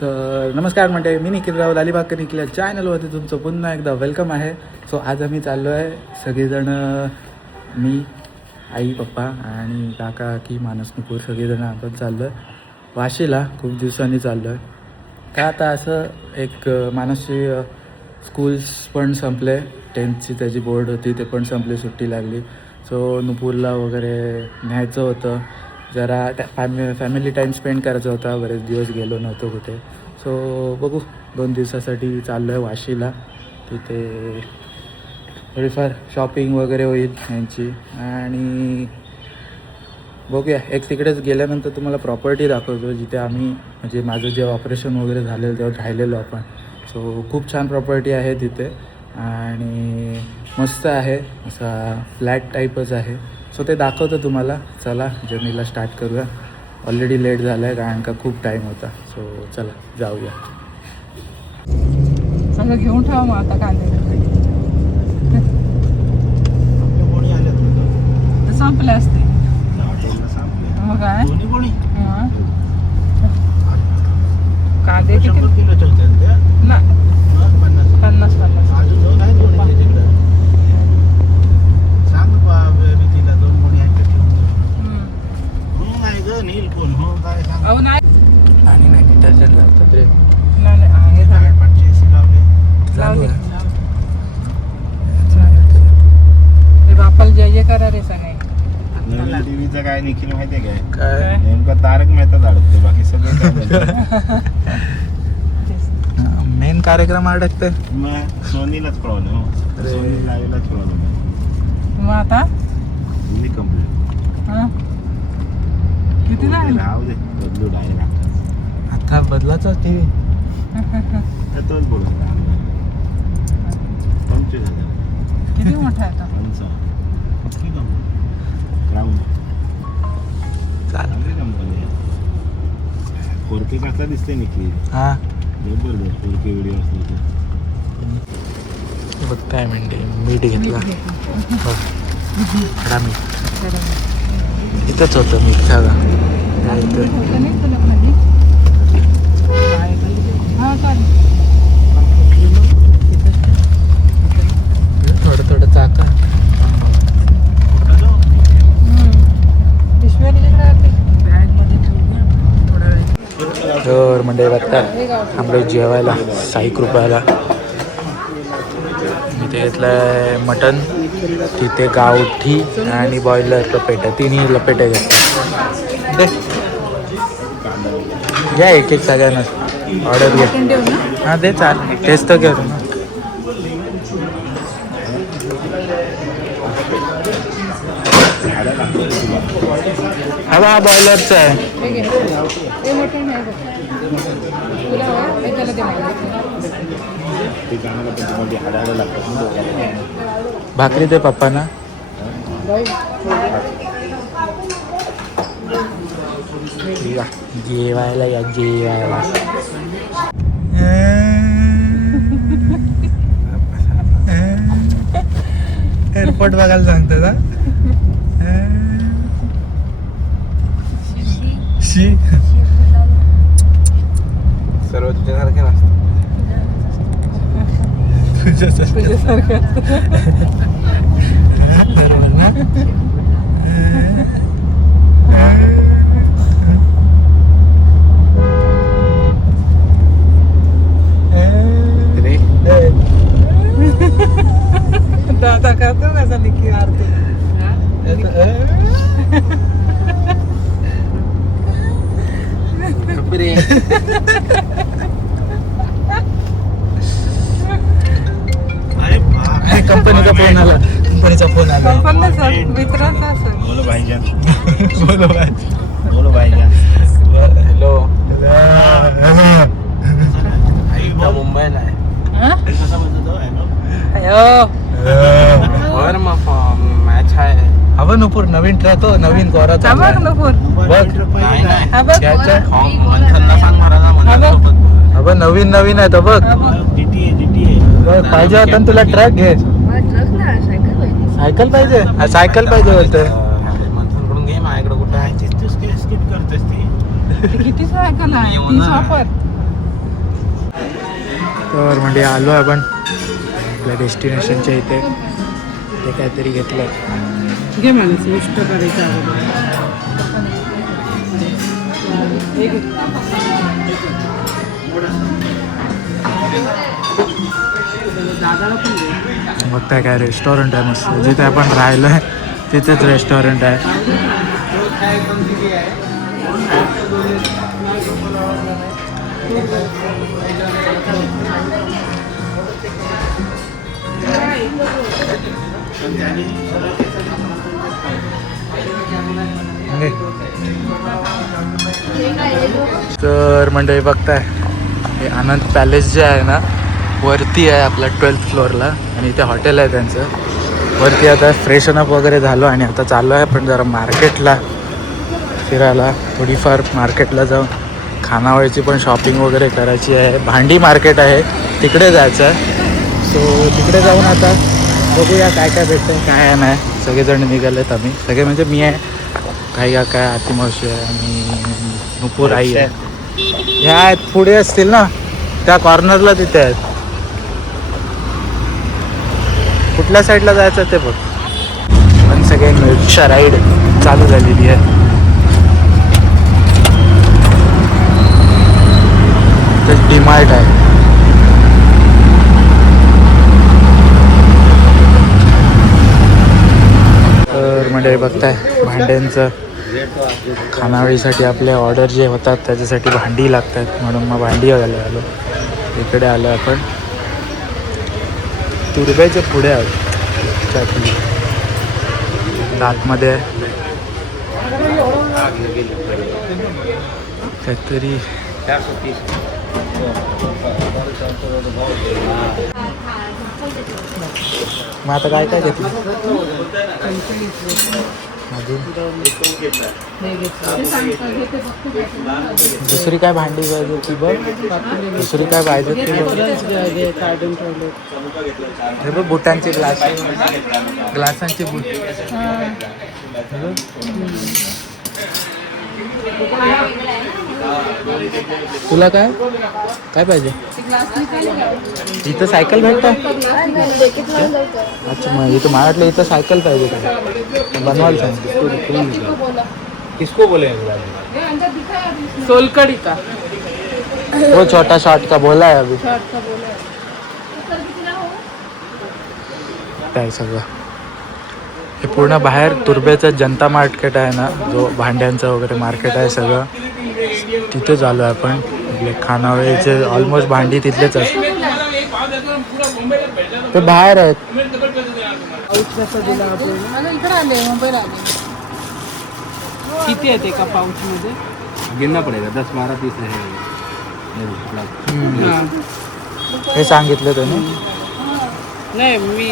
तर नमस्कार म्हणते, मी निखिल राव अलिबाग निखिल चॅनलवरती तुमचं पुन्हा एकदा वेलकम आहे. सो आज आम्ही चाललो आहे सगळेजणं, मी, आई, पप्पा आणि काका की मानस नुपूर सगळेजणं आपण चाललो आहे वाशीला. खूप दिवसांनी चाललो आहे का आता असं एक मानसची स्कूल्स पण संपले, 10th त्याची बोर्ड होती ते पण संपली, सुट्टी लागली. सो नुपूरला वगैरे न्यायचं होतं, जरा फॅमिली टाईम स्पेंड करायचा होता, बरेच दिवस गेलो नव्हतो कुठे. सो बघू, 2 दिवसासाठी चाललो आहे वाशीला. तिथे थोडीफार शॉपिंग वगैरे होईल यांची आणि बघूया. एक तिकडेच गेल्यानंतर तुम्हाला प्रॉपर्टी दाखवतो जिथे आम्ही, म्हणजे माझं जे ऑपरेशन वगैरे झालेलं तेव्हा राहिलेलो आपण. सो खूप छान प्रॉपर्टी आहे तिथे आणि मस्त आहे, असा फ्लॅट टाईपच आहे. सो ते दाखवतो तुम्हाला. चला जर्नीला स्टार्ट करूया. ऑलरेडी लेट झालं आहे कारण का खूप टाईम होता. सो चला जाऊया. सगळं घेऊन ठेवा मग आता कांदे संपले असते मग काय कांदे किती ना 50 अहो नाही आणि नाही डिटर्जंट लागतं रे. आहे बापाला जय करा रे सगळे. नवीन टीव्हीचं काय निखिल माहितीये काय? काय नेमकं तारक मेहता अडकते, बाकी सगळं मेन कार्यक्रम अडकते. मग सोनीलाच प्रॉब्लेम हो, सोनी लाईव्हलाच प्रॉब्लेम मग आता आहे. कंप्लीट हा किती झाले? राहू दे, बदलू डायरेक्ट. आता बदलाचा टी व्ही तर तोच बोलत 25,000 किती मोठा आहे आता? चालेल. कंपनी आहे. 4K कसा दिसते निखिल? हां जबरदस्त 4K व्हिडिओ असतो ते. बघ काय म्हणते, मीठ घेतला खडा मीठ. इथंच होतं मीठ सगळं. थोडं थोडं चाका तर म्हणजे बघता आम्हाला जेवायला 6 रुपयाला. इथे घेतलं आहे मटन, तिथे गावठी आणि बॉयलर लपेटा, तिन्ही लपेटे घेतले. घ्या एक एक सगळ्यांना ऑर्डर घ्या. हां दे, चालेल. टेस्ट तर करू ना. हा बॉयलरचा आहे. भाकरी दे पप्पांना. जेवायला या, जेवायला. एअरपोर्ट बघायला सांगतात का? शी सर्व तुझ्यासारखे नसतं. तुझ्यासारखं बरोबर ना. दादा करतो कसा निखिल आरती. कंपनीचा फोन आला, कंपनीचा फोन आला. कंपनीचा सर, मित्रांचा सर. बोलो भाईजान. बोलो भाई. बोलो भाईजान. हॅलो. मुंबईला आहे. कसा म्हणतो तो? वर मग मॅच आहे. हवा नुपूर नवीन ट्रॅक हो, नवीन कोरा चालला. बघ नवीन नवीन आहे तो. बघ पाहिजे होता तुला ट्रॅक घे. सायकल पाहिजे, सायकल पाहिजे बोलतोय. मंथनकडून घे, माझ्याकडे कुठं आहे? किती सायकल आहे? 30 ऑफर. तर म्हणजे आलो आपण आपल्या डेस्टिनेशनच्या इथे. ते काहीतरी घेतलं. घे माणूस इष्ट करायचं अगोदर. हे घे. दादाला पण दे. बघताय काय रेस्टॉरंट आहे मस्त. जिथे आपण राहिलो आहे तिथेच रेस्टॉरंट आहे. तर मंडळी बघताय हे आनंद पॅलेस जे आहे ना वरती आहे आपल्या 12th फ्लोअरला आणि इथे हॉटेल आहे त्यांचं वरती. आता फ्रेशनअप वगैरे झालो आणि आता चाललो आहे पण जरा मार्केटला फिरायला. थोडीफार मार्केटला जाऊन खानावळीची पण शॉपिंग वगैरे करायची आहे. भांडी मार्केट आहे तिकडे जायचं आहे. सो तिकडे जाऊन आता बघूया काय काय भेटतं आहे काय नाही. सगळेजण निघालेत आम्ही सगळे म्हणजे मी आहे काही काय आतिमावशी आहे आणि नुपूर आई आहे. ह्या आहेत पुढे असतील ना त्या कॉर्नरला तिथे आहेत. कुठल्या साईडला जायचं ते बघ. पण सगळे रिक्षा राईड चालू झालेली आहे. ते डीमार्ट आहे. तर म्हणजे बघताय भांड्यांचं खानावळीसाठी आपले ऑर्डर जे होतात त्याच्यासाठी भांडी लागतात म्हणून मग भांडी घालायला आलो. इकडे आलो आपण तुर्ब्याच्या पुढे आलो. आतमध्ये काहीतरी मग आता काय काय घेतलं अजून दुसरी काय भांडी पाहिजे ती बघ. दुसरी काय पाहिजे ती बघ. हे बघ बुटांची ग्लासांची बूट. तुला काय काय पाहिजे इथं सायकल भेटतं. अच्छा मग इथं मला वाटलं इथं सायकल पाहिजे का बनवायला सांग. किसको बोले सोलकडी का वो छोटा शॉर्ट का बोला है अभी. काय सगळं हे पूर्ण बाहेर तुर्बेचं जनता मार्केट आहे ना जो भांड्यांचं वगैरे मार्केट आहे सगळं तिथे चालू आहे आपण. आपले खानावळीचे ऑलमोस्ट भांडी तिथलेच असतात. ते बाहेर आहेत. इकडे आले मुंबईला आले. किती आहेत एका पाऊच मध्ये गिनना पडेगा 10, 12, 30 हे सांगितलं त्याने. नाही मी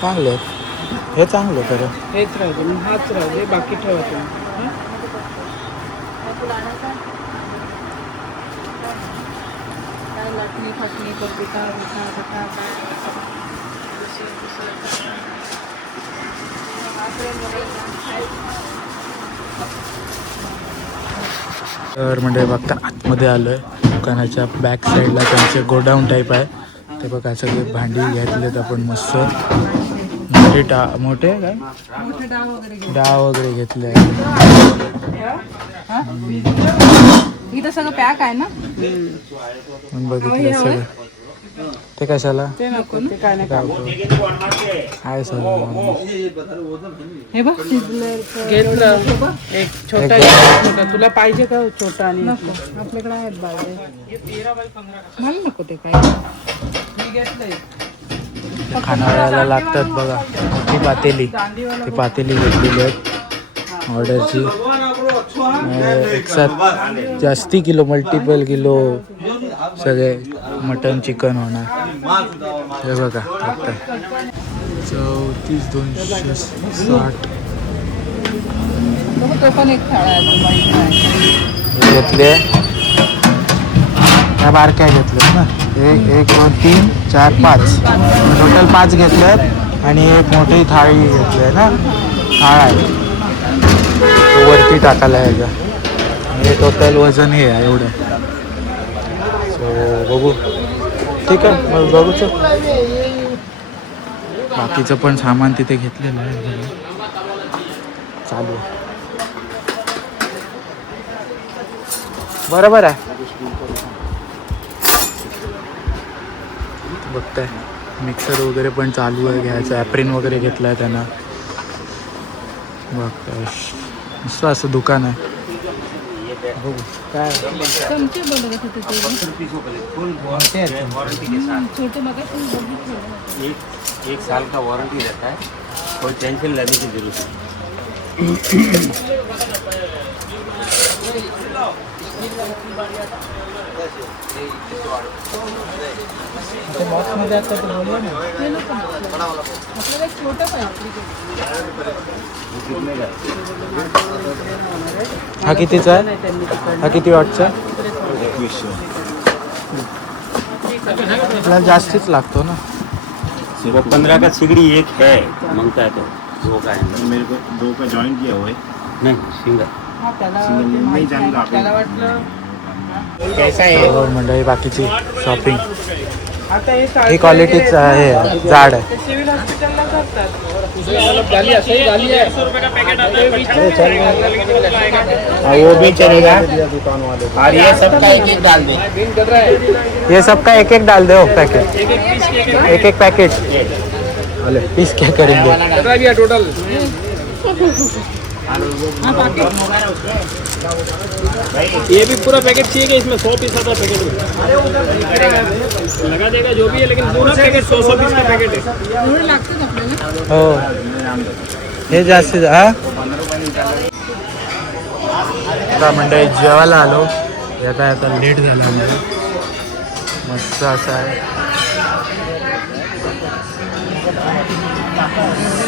चांगले आहेत हे चांगलं खरं. हेच राहते मग हाच राहते बाकी ठेवा तुम्ही. तर म्हणजे बघता आतमध्ये आलो आहे दुकानाच्या बॅक साईडला त्यांचे गोडाऊन टाईप आहे. ते बघा सगळे भांडी घेतलेत आपण मस्त मोठे काय डाव वगैरे घेतले. इथं सगळं पॅक आहे ना बघितलं सगळं. ते कशाला ते नको ते काय नाही आहे सगळं. हे बघ घेतलं एक छोटा एक मोठा. तुला पाहिजे का छोटा आणि आपल्याकडे आहेत बाळगे. मला नको ते काय मी घेतलंय. खानावळ्याला लागतात बघा मोठी पातेली. ती पातेली घेतलेली आहेत ऑर्डरची. एक साथ जास्ती किलो मल्टिपल किलो सगळे मटन चिकन होणार. हे बघा बघताय 34,260 तो पण एक थाळा घेतले. त्या बारक्या घेतल्यात ना 1, 2, 3, 4, 5 टोटल 5 घेतल्यात आणि एक मोठी थाळी घेतली आहे ना थाळा आहे तो वरती टाकायला आहे का. हे टोटल वजन हे आहे एवढं. सो बघू, ठीक आहे मग बघूच. बाकीचं पण सामान तिथे घेतलेलं आहे, चालू आहे. बरोबर आहे. बघताय मिक्सर वगैरे पण चालू आहे घ्यायचं. ॲप्रिन वगैरे घेतलं आहे त्यांना. बघताय मस्त असं दुकान आहे. बघू काय चमचे बनवत होते छोटे मग एक साल का वारंटी रहता है, कोई टेंशन लेने की जरूरत नहीं. बॉक्समध्ये आता तर बोललं ना. आपल्याला एक छोटं पाहिजे. हा कितीचा आहे? हा किती वॉटचा आहे? 2100. आपल्याला जास्तीच लागतो ना. वो 15 का सिगड़ी एक है, मांगता है तो 2 का है. मेरे को 2 का ज्वाइन किया हुआ है. नहीं सिंगल. हा त्याला सिंगल ते नहीं माहिती जानेगा आहे. आप. त्याला वाटलं तर मंडळी बाकीची शॉपिंग आता हे ही क्वालिटीच आहे, जाड आहे. सिव्हिल हॉस्पिटलला जातात. वो भी चलेगा. और ये सब का एक एक डाल दे. ये सबका एक एक डाल दो पैकेट, एक एक पैकेट. पीस क्या करेंगे? टोटल. ये भी पूरा पैकेट चाहिए कि इसमें 100 पीस आता पैकेट लगा देगा जो भी है, लेकिन पूरा पैकेट 100 पीस का पैकेट है. एवढं लागतं आपल्याला. हो हे जास्त हा. आता मंडळी जेवायला आलो. आता लेट झाला म्हणजे मस्त असं आहे.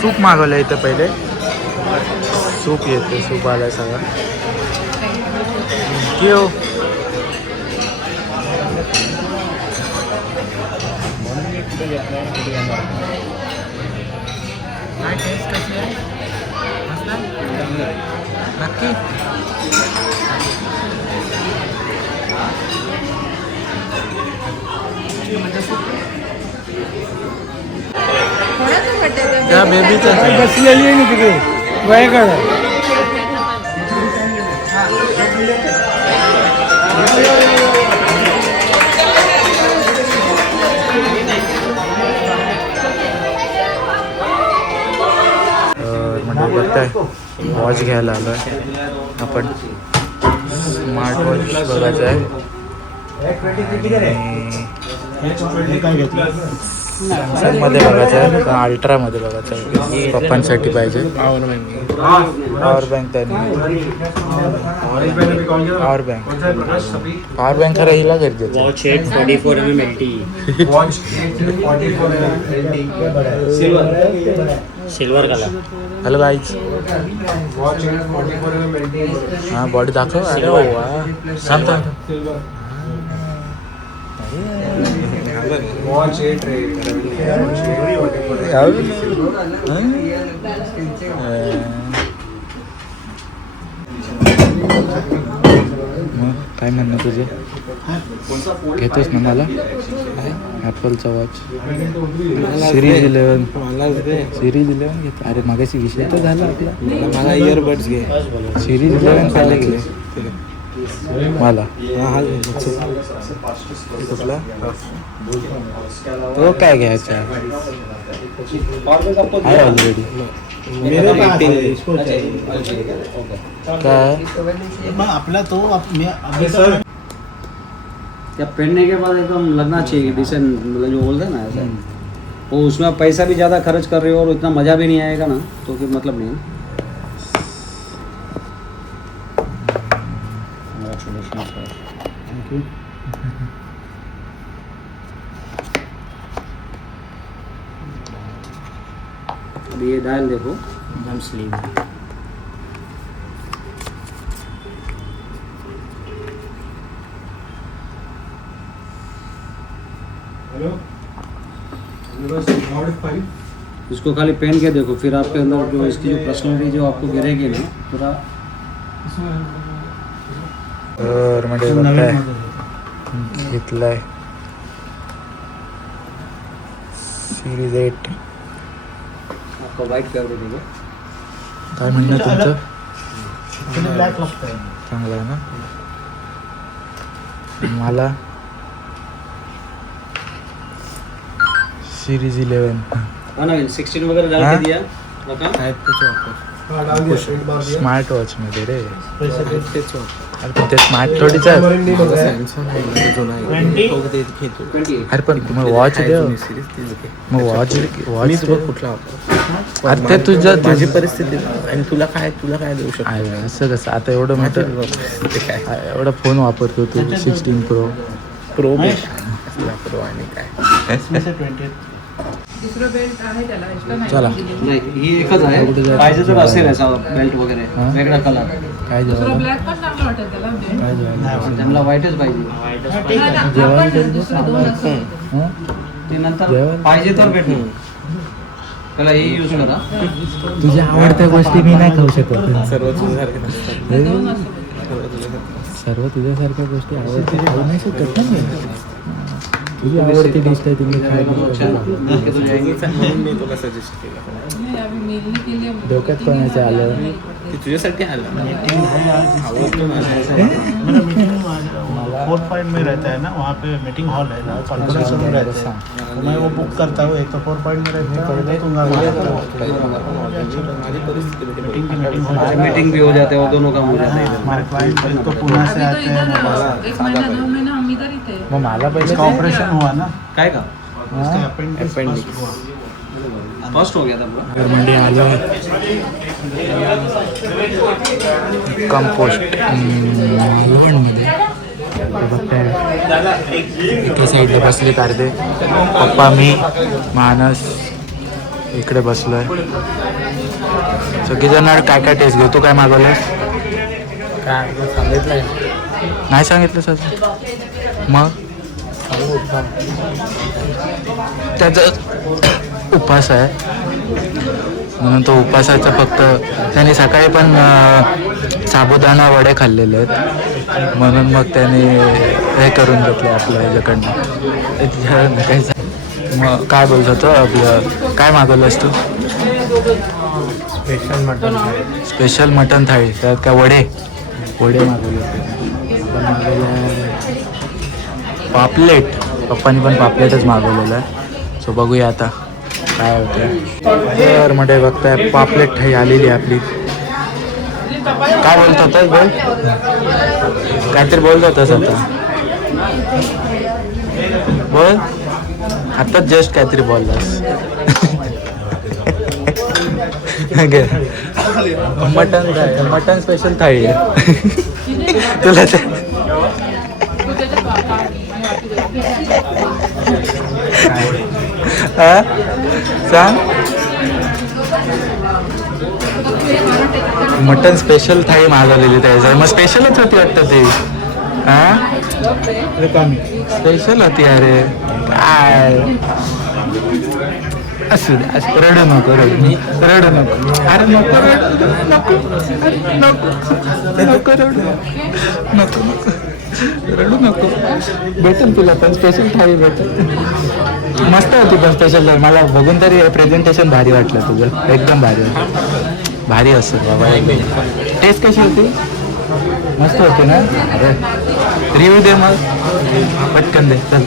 सूप मागवलं इथं पहिले. सूप येते, सूप आलाय सगळं. थँक्यू. नक्की त्या बेबीचं बसलेली आहे ना तिथे वयाकडे. म्हणजे बघताय वॉच घ्यायला आलो आहे आपण. स्मार्ट वॉच बघायचं आहे. सॅमसंगमध्ये बघायचं आहे का अल्ट्रामध्ये बघायचं आहे. पप्पांसाठी पाहिजे. पॉवर बँक त्यांनी पॉवर बँक खरं हिला गरजेचं आहे. Watch 44 mm silver colour. Hello guys. हां बॉडी दाखव. अरे वा सांग मग काय म्हणणं तुझे? घेतोस ना मला ॲपलचा वॉच सिरीज 11 घेतो. अरे मागाशी विषय तर झाला आपला. मला इयरबड्स घे. सिरीज 11 खायला गेले मला. कुठला तो काय घ्यायचा आहे ऑलरेडी. काय अपना तो क्या पहनने के बाद एकदम लगना चाहिए डिसेंट, मतलब जो बोलते हैं ना ऐसा. वो उसमें आप पैसा भी ज़्यादा खर्च कर रहे हो और इतना मज़ा भी नहीं आएगा ना, तो फिर मतलब नहीं है. अब ये डायल देखो एकदम स्लिम. इसको खाली पहन के देखो, फिर आपके अंदर जो इसकी जो पर्सनैलिटी जो आपको गिरेगी ना पूरा. म्हणजे बघताय घेतलाय सिरीज 8. आपका वाइट फेवरेट है क्या? काय म्हणणं तुमचं? ब्लॅक लागतंय. चांगलं आहे ना. मला सिरीज 11. हाँ ना 16 वगैरह डाल हाँ? के दिया रखा स्मार्ट वॉच मध्ये रे. अरे पण ते स्मार्ट थोडीच आहे. 20 अरे पण तुम्ही वॉच द्या मग वॉच कुठला होता अरे ते तुझं माझी परिस्थिती आणि तुला काय देऊ शकतो आहे असं कसं आता एवढं मोठं ते काय एवढा फोन वापरतो तू 16 प्रो. प्रो प्रो आणि काय दुसरं बेल्ट आहे त्याला एक्स्ट्रा नाही. चला नहीं ही एकच आहे पाहिजे तर असेल असा बेल्ट वगैरे हाँ? वेगळा कलर काय दुसरं जेवायला ब्लॅक पण चांगलं वाटेल त्याला बेल्ट. काय जेवायला त्यांना वाईटच पाहिजे नाही, नाही, आपण दुसरं दोन असं. हं? ते नंतर जेवण? पाहिजे तर भेटू त्याला हे यूज करा तुझ्या आवडत्या गोष्टी मी नाही खाऊ शकत सर्व तुझ्यासारखे नसतात दोन असं. सर्व तुझ्यासारख्या गोष्टी आवडते खाऊ नाही शकत ना मी. तुझी आवडती डिश आहे तुम्ही खायला म्हणून मी तुला सजेस्ट केलं नाही, आम्ही मेलनी केली आहे. डोक्यात कोणाचं आलं ते तुझ्यासाठी आलं आवडतो मेरा मीटिंग 4 पॉइंट में रहता है ना, वहाँ पे मीटिंग हॉल है ना, कॉन्फ्रेंस रूम रहते हैं, तो मैं वो बुक करता हूँ. एक तो 4 पॉइंट में रहता है, मीटिंग की मीटिंग हो जाती है. मीटिंग भी हो जाते हैं और दोनों काम हो जाते हैं हमारे क्लाइंट एक तो पुणे से अभी तो आते हैं, इधर एक महीना 2 महीना हम इधर ही थे. मग मला पहिले इसका ऑपरेशन हुआ ना, काय का इसका अपेंडिक्स हुआ. फर्स्ट हो गया था पूरा घरमध्ये आलो कंपोस्ट मालवणमध्ये बघताय एके साईडला बसले कार्दे पप्पा मी मानस इकडे बसलोय. सगळेजण काय काय टेस्ट घेऊ. तू काय मागवलंस? काय सांगितलंय नाही सांगितलं सर मग त्याचा उपास आहे म्हणून तो उपासाचा फक्त त्याने सकाळी पण साबुदाणा वडे खाल्लेले आहेत म्हणून मग त्याने हे करून घेतले आपल्या ह्याच्याकडनं. मग काय बोलत होतं आपलं काय मागवलंस तू? स्पेशल मटन थाळी. त्यात काय वडे मागवले होते. पापलेट पप्पानी पण पापलेटच मागवलेलं आहे. सो बघूया आता काय होतं. तर म्हणजे बघताय पापलेट थाळी आलेली आहे आपली. काय बोलत होतास बोल काहीतरी बोलत होतास आता बोल आताच जस्ट काहीतरी बोललास. मटन स्पेशल थाळी आहे तुला ते हा सांग. मटन स्पेशल थाळी मागवलेली त्याच्या मग स्पेशलच होती वाटतं ती. हा स्पेशल होती. अरे काय असू दे रडू नको रडू नको. अरे नको रडू नको भेटेल तुला पण स्पेशल थाळी भेटेल. मस्त होती पण स्पेशल थाळी. मला बघून तरी प्रेझेंटेशन भारी वाटलं तुझं. एकदम भारी असं बाबा. टेस्ट कशी होती? मस्त होती ना. अरे रिव्ह्यू दे मग पटकन दे चल.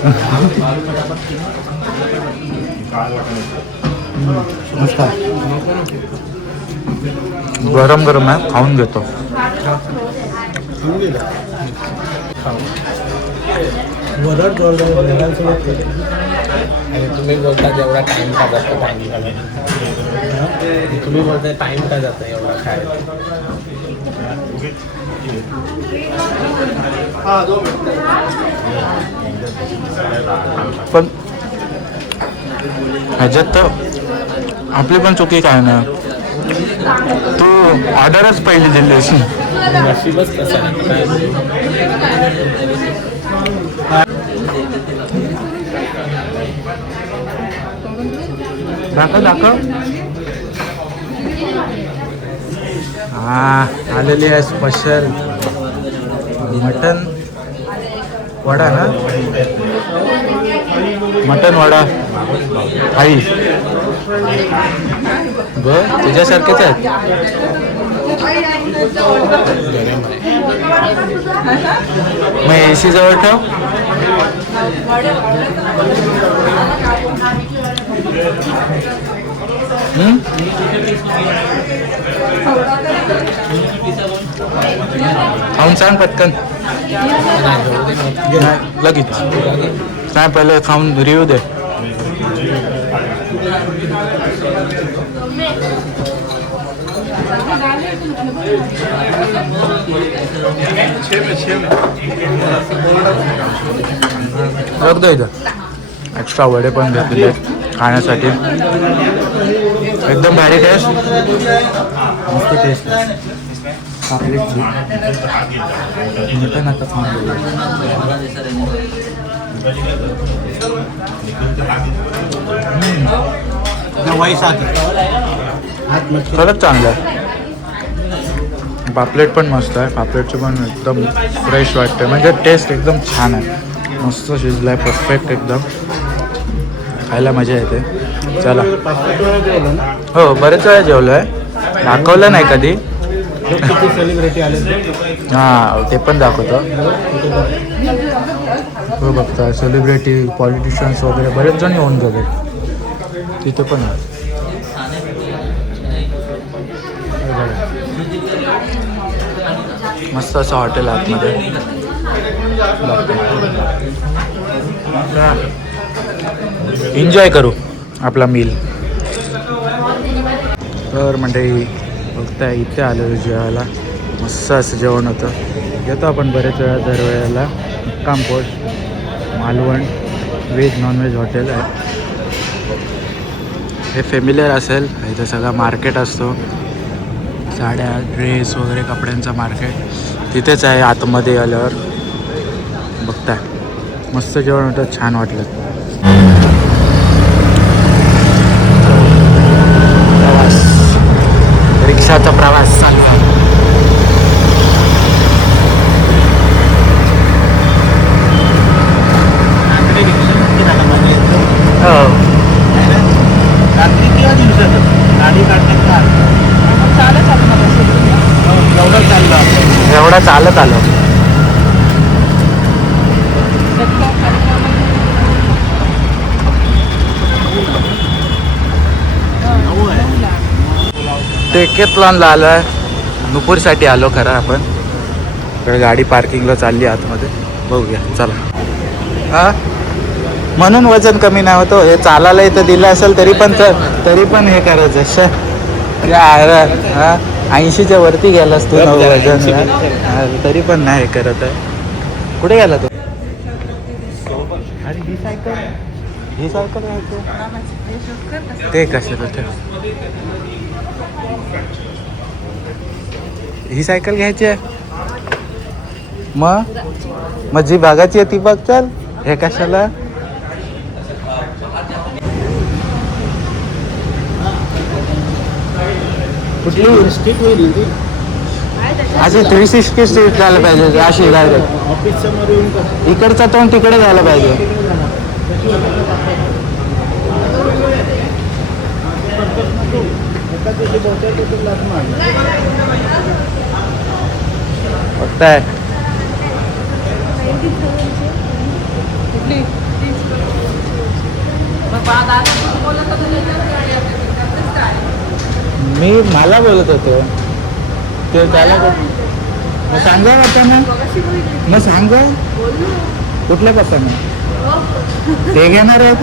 मस्त गरम आहे खाऊन घेतो. आणि तुम्ही बोलता एवढा टाइम का जातो तुम्ही बोलताय टाइम का जातं एवढा खायला. पण ह्याच्यात तर आपली पण चुकी काय ना. तू ऑर्डरच पहिली दिलीस. नशीबच कसं आहे काय दाखव हा आलेली आहे स्पेशल मटन वडा ना, मटन वडा आई ब तुझ्यासारखेच आहेत. मग AC जवळ ठेव. खाऊन सांग पटकन. लगेच काय पहिले खाऊन रिव्ह्यू दे. रख दो इथं. एक्स्ट्रा वडे पण घेतलेले खाण्यासाठी. एकदम भारी टेस्ट, मस्त टेस्ट. पापलेटची मी पण आता खाऊन खरंच चांगलं आहे. पापलेट पण मस्त आहे. पापलेटचं पण एकदम फ्रेश वाटतं, म्हणजे टेस्ट एकदम छान आहे. मस्त शिजलं आहे, परफेक्ट एकदम. खायला मजा येते. चला. हो बरेच वेळा जेवलो आहे, दाखवलं नाही कधी. सेलिब्रिटी आले हां ते पण दाखवतो. हो बघता सेलिब्रिटी, पॉलिटिशियन्स वगैरे बरेच जण येऊन गेले तिथे पण आहे. मस्त असं हॉटेल आतमध्ये. एन्जॉय करू आपला मील. तर मंडळी बघताय इथे आलो जेवायला. मस्त असं जेवण होतं. येतो आपण बरेच वेळा दरवेळेला. मुक्कामपोस्ट मालवण व्हेज नॉनव्हेज हॉटेल आहे. हे फेमिलियर असेल. इथं सगळा मार्केट असतो, साड्या, ड्रेस वगैरे कपड्यांचा मार्केट तिथेच आहे आतमध्ये आल्यावर. बघताय मस्त जेवण होतं, छान वाटलं. प्रवास, रिक्षाचा प्रवास चालला. हो रात्री किंवा दिवसाचं गाडी काढण्यात एवढा चालत आलो. टेकेतलॉनला आलो आहे. नुपूरसाठी आलो खरं आपण. इकडे गाडी पार्किंगला चालली आतमध्ये. बघूया चला. हां म्हणून वजन कमी नाही होतं. हे चालायला इथं दिलं असेल तरी पण हे करायचं. हां 80च्या वरती गेलास तू वजन, तरी पण नाही हे करत आहे. कुठे गेला तो? अरे ही सायकल ते कशाला ठेव. ही सायकल घ्यायची आहे. मग जी भागाची आहे ती बघ. चल हे कशाला. कुठली स्टिक होईल ती. अशी 360 स्ट्रीट झालं पाहिजे. अशी डायरेक्ट ऑफिस समोर येऊन इकडचा तोंड तिकडे झालं पाहिजे. बघताय मला बोलत होतो ते त्याला. मग सांगा पप्पांना. मग सांगा कुठल्या पप्पांना ते घेणार आहेत.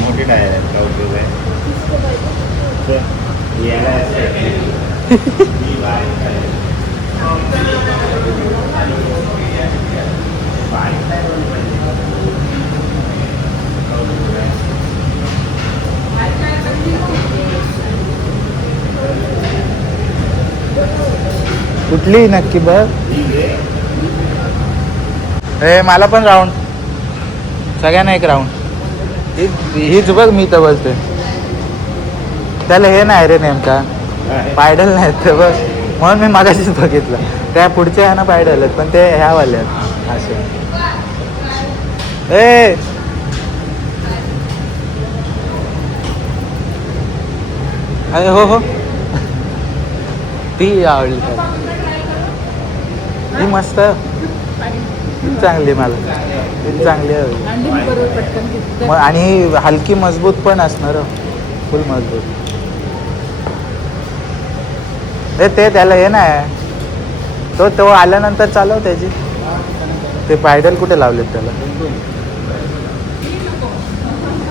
मोठी टायर आहे. कुठली नक्की बघ. मला पण राऊंड, सगळ्यांना एक राऊंड. हीच बघ मी तर बोलते त्याला हे नाही रे नेमका पायडल नाही ते बघ म्हणून मी मागाशीच बघितलं त्या पुढच्या ह्या ना पायडल आहेत पण ते ह्यावाले आहेत असे ए अरे हो हो ती आवडली ती मस्त ती चांगली मला ती चांगली आहे आणि हलकी मजबूत पण असणार फुल मजबूत ते त्याला हे नाही तो आल्यानंतर चालव त्याची ते पायडल कुठे लावलेत त्याला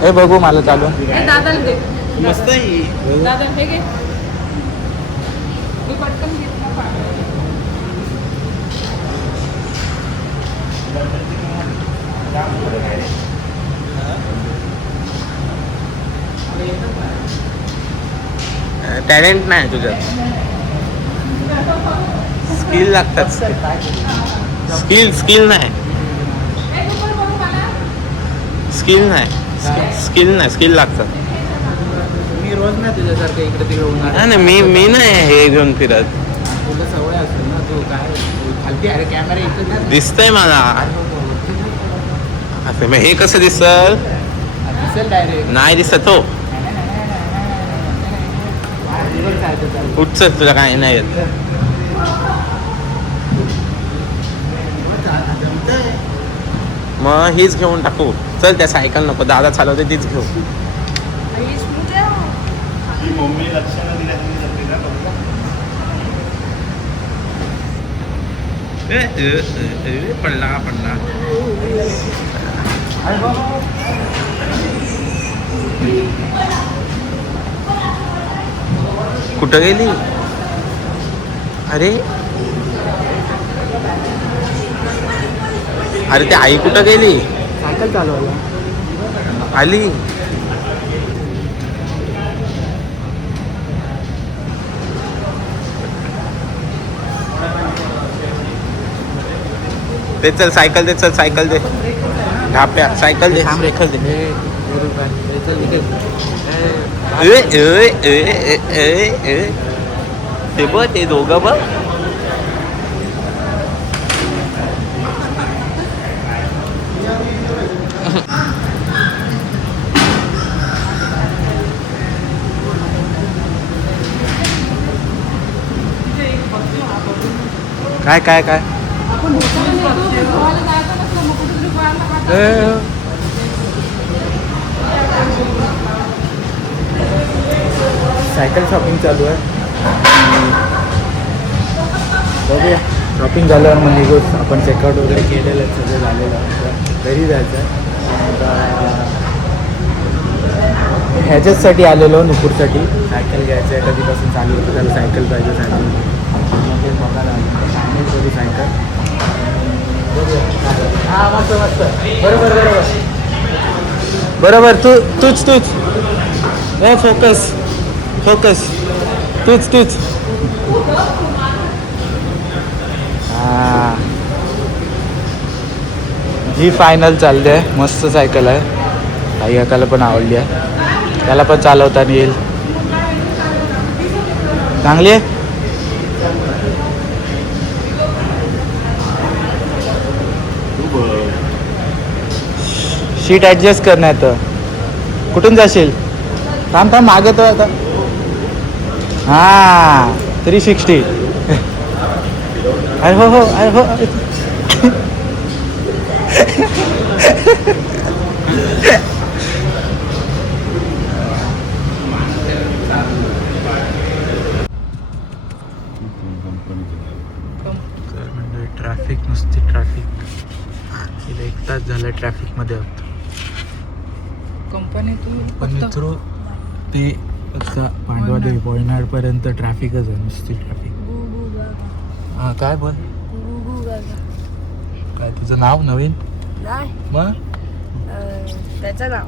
हे बघू मला चालू मस्त आहे टॅलेंट नाही तुझ्यात स्किल लागतात स्किल नाही स्किल लागतात मी रोज नाही तुझ्यासारखं इकडे तिकडे होणार नाही मी नाही हे घेऊन फिरत तुला सवय असेल ना तू काय खालती अरे कॅमेरा इकडे दिसतंय मला असं मग हे कसं दिसल दिसेल डायरेक्ट नाही दिसत हो उठच तुला काय नाही येत मग हीच घेऊन टाकू चल त्या सायकल नको दादा चालवते तीच घेऊ मम्मी लक्ष न दिल्या पडला कुठं गेली अरे अरे ते आई कुठं गेली सायकल चालवायला आली ते चल सायकल दे ढाप्या सायकल दे सायकल दे ते बघ ते दोघं बघ काय काय काय सायकल शॉपिंग चालू आहे बघूया शॉपिंग झाल्यावर मग निघू आपण चेकआउट वगैरे केलेलं आहे सगळं झालेलं आहे घरी जायचं आहे आता ह्याच्याचसाठी आलेलो नुपूरसाठी सायकल घ्यायचं आहे कधीपासून चालू होतं त्याला सायकल पाहिजे सायकल बघायला आली थोडी सायकल हां मस्त मस्त बरोबर तूच ए फोकस तूच हां ही फायनल चालली आहे मस्त सायकल आहे आई काकाला पण आवडली आहे त्याला पण चालवता येईल चांगली आहे शीट ॲडजस्ट करणं येतं कुठून जाशील थांब मागे तो आता हां 360 अरे हो ट्रॅफिक नुसती ट्रॅफिक गेले 1 तास झालं ट्रॅफिकमध्ये आहोत कंपनी थ्रू ते पांडवादेवी पॉईंटपर्यंत ट्रॅफिकच आहे नुसती ट्रॅफिक हां काय बोल काय तुझं नाव नवीन नाही मग त्याचं नाव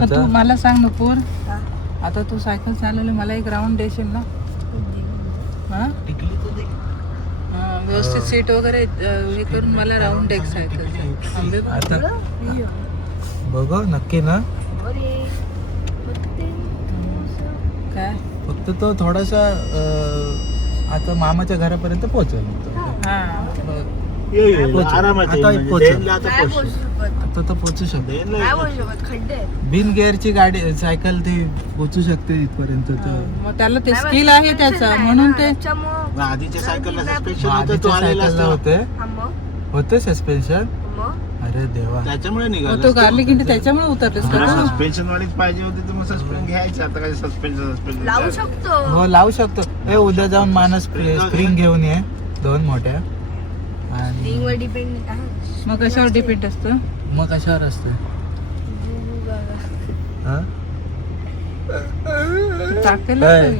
तर तू मला सांग नुपूर आता तू सायकल चालवली मला एक राऊंड देशील ना हां व्यवस्थित सीट वगैरे हे करून मला राऊंड एक सायकल आता बघ नक्की ना काय फक्त तो थोडासा आता मामाच्या घरापर्यंत पोहोचेल हा आरामात आता येईल, पोहोचेल. म्हणजे आता नाही पोहोचेल. बोलू शकत आता तो पोहोचू शकतो देनला नाही येईल. बोलू शकत खड्डे आहेत. बिन गिअरची गाडी सायकल ती पोहोचू शकते इथपर्यंत मग त्याला ते नाही, स्किल मग आहे suspension त्याचं नाही म्हणून ना, ते त्याच्यामुळं- मग आधीच्या सायकलला नाही, सस्पेन्शन होतं, तो आधीच्या आलेला सायकलला असतो. होते हा, मग होते सस्पेन्शन. मग अरे देवा, त्याच्यामुळे मग निघाला तो गार्लिक इंडी त्याच्यामुळे उतरतेस का तू? सस्पेन्शन वालीच पाहिजे होती तर मग सस्पेन्शन घ्यायचं. आता काय सस्पेन्शन लावू शकतो. हो लावू शकतो. ए उद्या जाऊन मानस स्प्रिंग घेऊन ये 2 मोठ्या. आणि रिंगवर डिपेंड आहे. मग कशावर डिपेंड असतं मग कशावर असते हा? टाकेल काय?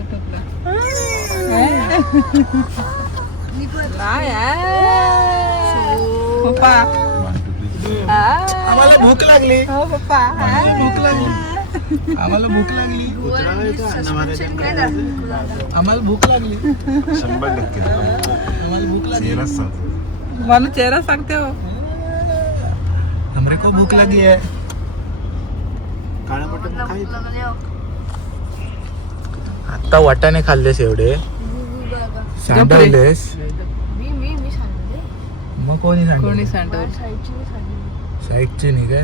पप्पा आम्हाला भूक लागली. हो पप्पा भूक लागली. आम्हाला भूक लागली. Suspension घे ना, दादा. आम्हाला भूक लागली. आम्हाला भूक लागली. मला चेहरा सांगते हो हमरे को भूक लगी है. काळ्या मटण मला खायचं. भूक लागली हो. आता वाटाणे खाल्लेस एवढे, बघा. सांडवलेस. मी सांगते. मग कोणी कोणी सांडवले? सांडवलं साईडची मी सांगते. साईडची नाही काय?